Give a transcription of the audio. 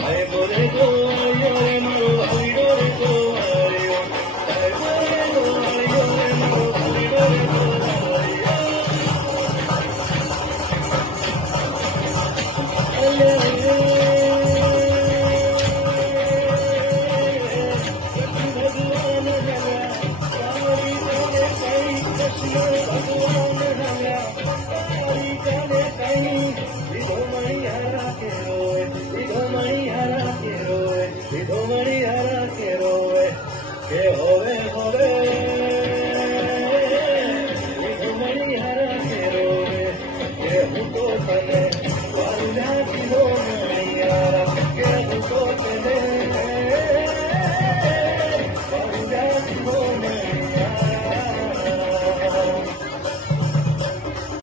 I put it over your mouth, I got it over you. I put it over your mouth, I got it over you.